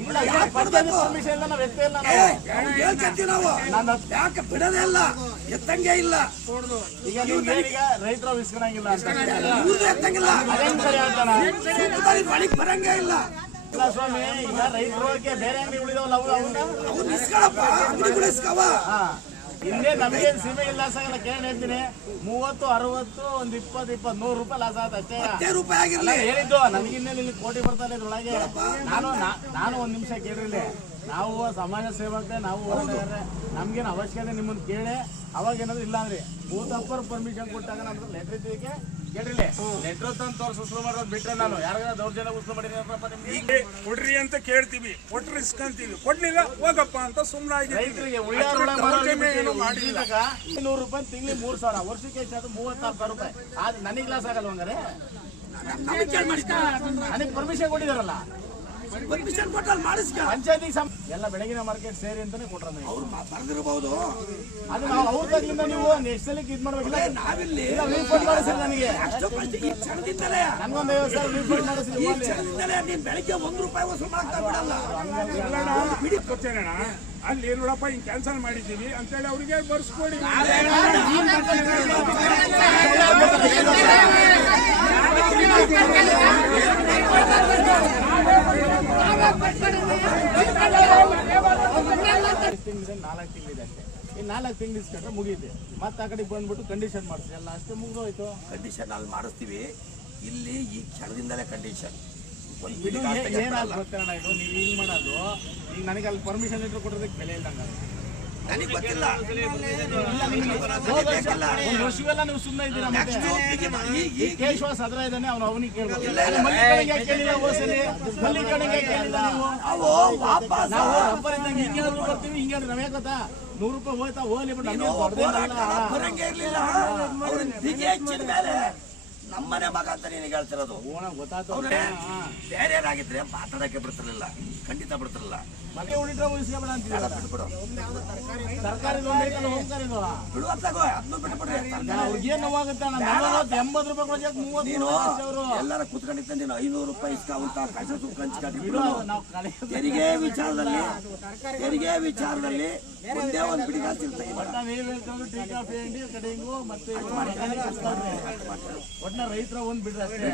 ಇಲ್ಲಿ ಪರ್ಮಿಷನ್ ಹೇಳ್ಕೊಂತೀವಿ ನಾವು ಯಾಕೆ ಬಿಡೋದೇ ಇಲ್ಲ ಎತ್ತಂಗೆ ಇಲ್ಲ ಈಗ ರೈತರು ಇಸ್ಕೊಳಂಗಿಲ್ಲ ಎತ್ತಂಗಿಲ್ಲ ಬಳಿಕ್ ಬರಂಗೇ ಇಲ್ಲ ಸ್ವಾಮಿ. ಈಗ ರೈತರು ಬೇರೆ ಅಂಗಡಿ ಉಳಿದವಲ್ಲ ಅವ್ರು ಇಸ್ಕೊಳಪ್ಪ ಅಂಗಡಿಗಳು ಇಸ್ಕವ ಇನ್ನೇ ನಮ್ಗೇನ್ ಸೀಮೆ ಇಲ್ಲ ಸಾಗಲ್ಲ ಕೇಳಿ ಹೇಳ್ತೀನಿ 30, 60 ಒಂದು 20, 100 ರೂಪಾಯಿ ಲಾಸ್ ಆಗುತ್ತೆ ಅಷ್ಟೇ. ರೂಪಾಯಿ ಆಗಿರಲ್ಲ ಹೇಳಿದ್ದು ನನಗಿನ್ನೇ ಇಲ್ಲಿ ಕೋಟಿ ಬರ್ತಾರೆ ಇದ್ರೊಳಗೆ. ನಾನು ಒಂದ್ ನಿಮಿಷ ಕೇಳಿರ್ಲಿ, ನಾವು ಸಮಾಜ ಸೇವಕರೇ, ನಾವು ಹೋರಾಟಗಾರರೇ, ನಮ್ಗೇನು ಅವಶ್ಯಕತೆ ನಿಮ್ಮನ್ನ ಕೇಳಿ ಅವಾಗ ಏನಾದ್ರು ಇಲ್ಲ ಅಂದ್ರೆ ಬೂತಪ್ಪರ್ ಪರ್ಮಿಷನ್ ಕೊಟ್ಟಾಗ ನಮ್ದು ಲೆಟರ್ ಇದ್ದೀವಿ ಕೇಳಿರ್ಲಿ. ಲೆಟರ್ ತಂದು ತೋರ್ಸು ಉಸ್ಲು ಮಾಡೋದು ಬಿಟ್ರೆ ನಾನು ಯಾರಿಗಾರ ದೌರ್ಜನ್ಯ ಉಸ್ಲು ಮಾಡಿದ್ರಪ್ಪ ನಿಮ್ಗೆ ಕೊಡ್ರಿ ಅಂತ ಕೇಳ್ತೀವಿ, ಕೊಟ್ರೆ ಇಸ್ಕೊಂತೀವಿ, ಕೊಡ್ಲಿಲ್ಲ ಹೋಗಪ್ಪ ಅಂತ ಸುಮ್ಮನೆ ರೈತರಿಗೆ ಉಳಿಯಾರೊಳಗೆ ಮಾಡಿಲ್ಲ 100 ರೂಪಾಯಿ ತಿಂಗಳಿಗೆ 3,000 ವರ್ಷಕ್ಕೆ ಎಷ್ಟು 34,000 ರೂಪಾಯಿ. ಆದ್ರೆ ನನಗೆ ಲಾಸ್ ಆಗಲ್ಲ ಹಂಗಾರೆ. ನನಗೆ ಪರ್ಮಿಷನ್ ಕೊಟ್ಟಿದಾರಲ್ಲ, ಪರ್ಮಿಷನ್ ಕೊಟ್ಟಲ್ಲಿ ಮಾಡಿಸ್ಕ ಪಂಚಾಯತಿ ಎಲ್ಲ ಬೆಳಗಿನ ಮಾರ್ಕೆಟ್ ಸೇರಿ ಅಂತಾನೆ ಕೊಟ್ರ ಅವ್ರು ಬರ್ದಿರಬಹುದು. ಅದು ನಾವು ಅವ್ರ ತಗ್ಲಿಂದ ನೀವು ನೆಕ್ಸ್ಟ್ ಸಲಕ್ಕೆ ಇದ್ ಮಾಡ್ಬೇಕಿಲ್ಲ. ನಾವಿಲ್ಲಿ ರೀಫಂಡ್ ಮಾಡಿಸಿ ನನಗೆ ಈ ಕ್ಷಣದಿಂದಲೇ ನನ್ಗೊಂದು 50,000 ರೀಫಂಡ್ ಮಾಡಿಸಿ. ಈ ಕ್ಷಣದಿಂದಲೇ ನೀನ್ ಬೆಳಿಗ್ಗೆ 1 ರೂಪಾಯಿ ವಸೂಲು ಮಾಡ್ತಾ ಬಿಡಲ್ಲ. ಬಿಡಿ ಗೊತ್ತೇನಣ್ಣ, ಅಲ್ಲಿ ನೋಡಪ್ಪ ಹಿಂಗ್ ಕ್ಯಾನ್ಸಲ್ ಮಾಡಿದ್ದೀವಿ ಅಂತೇಳಿ ಅವ್ರಿಗೆ ಬರ್ಸ್ಕೊಡಿ. ತಿಂಗಳಿದೆ ಅಷ್ಟೇ. ಈ 4 ತಿಂಗಳು ಇಸ್ಕೊಂಡ್ರೆ ಮುಗೀತೆ. ಮತ್ತೆ ಆ ಕಡೆ ಬಂದ್ಬಿಟ್ಟು ಕಂಡೀಷನ್ ಮಾಡಿಸಿ ಎಲ್ಲ ಅಷ್ಟೇ ಮುಗಿದೋಯ್ತು. ಕಂಡೀಷನ್ ಅಲ್ಲಿ ಮಾಡಿಸ್ತೀವಿ, ಇಲ್ಲಿ ಈ ಕ್ಷಣದಿಂದಲೇ ಕಂಡೀಷನ್ ಏನಾಗ್ಬೇಕಣ್ಣ ಇದು ನೀವು ಹಿಂಗ್ ಮಾಡೋದು. ಈಗ ನನಗೆ ಅಲ್ಲಿ ಪರ್ಮಿಷನ್ ಲೆಟರ್ ಕೊಟ್ಟೋದಕ್ಕೆ ಬೆಲೆ ಇಲ್ಲ ನನಗೆ ಗೊತ್ತಿಲ್ಲ. ಒಂದು ವರ್ಷವೆಲ್ಲ ನೀವು ಸುಮ್ಮನೆ ಇದ್ದೀರಾ. ಕೇಶವ ಸದ್ರ ಇದ್ದಾನೆ, ಅವನಿಗೆ ಕೇಳ್ಬೇಕು. ಕೇಳಿಲ್ಲ ಹೋಸಲಿ ಮಲ್ಲಿಕಣಿಗೆ ಕೇಳಿಲ್ಲ ನೀವು. ನಾವು ರಬ್ಬರ್ ಇದ್ದಂಗೆ ಹಿಂಗೇನಾದ್ರು ಬರ್ತೀವಿ, ಹಿಂಗೇನಾದ್ರು ನಮಗೆ ಗೊತ್ತಾ 100 ರೂಪಾಯಿ ಹೋಯ್ತಾ ಹೋಗ್ಲಿ ಬಿಟ್ಟು ಬರಂಗೇ ಇರ್ಲಿಲ್ಲ. ನಮ್ಮನೆ ಮಗ ಅಂತ ನಿನಗೆ ಹೇಳ್ತಿರೋದು ಗೊತ್ತಾಯ್ತು. ಬೇರೆ ಏನಾಗಿದ್ರೆ ಮಾತಾಡಕ್ಕೆ ಬಿಡ್ತಿರ್ಲಿಲ್ಲ, ಖಂಡಿತ ಬಿಡ್ತಿರ್ಲಿಲ್ಲ. ಮತ್ತೆ ಉಳಿದ್ರೆ ಉಳಿಸ್ಕೊಬೇಡ ಅಂತೀವಿ. ಸರ್ಕಾರಿ ಬಿಡುವಂತಾಗೋ ಅದನ್ನು ಬಿಟ್ಬಿಡ್ರಿ. ಅವ್ರಿಗೆ ನೋವಾಗುತ್ತೆ. 80 ರೂಪಾಯಿ ಕೊಡಕ್ಕೆ 30 ಎಲ್ಲರ ಕುತ್ಕೊಂಡಿದ್ದ ನೀನು 500 ರೂಪಾಯಿ ಇಸ್ಕ ಅಂತ ಕಸ ತೆರಿಗೆ ವಿಚಾರದಲ್ಲಿ ಒಂದೇ ಒಂದು ಬಿಡಿಗಾಲ್ತಿರ್ತೀವಿ. ಕಡೆಗೂ ಮತ್ತೆ ಒಟ್ಟಿನ ರೈತರ ಒಂದ್ ಬಿಡ್ರೆ ಅಷ್ಟೇ.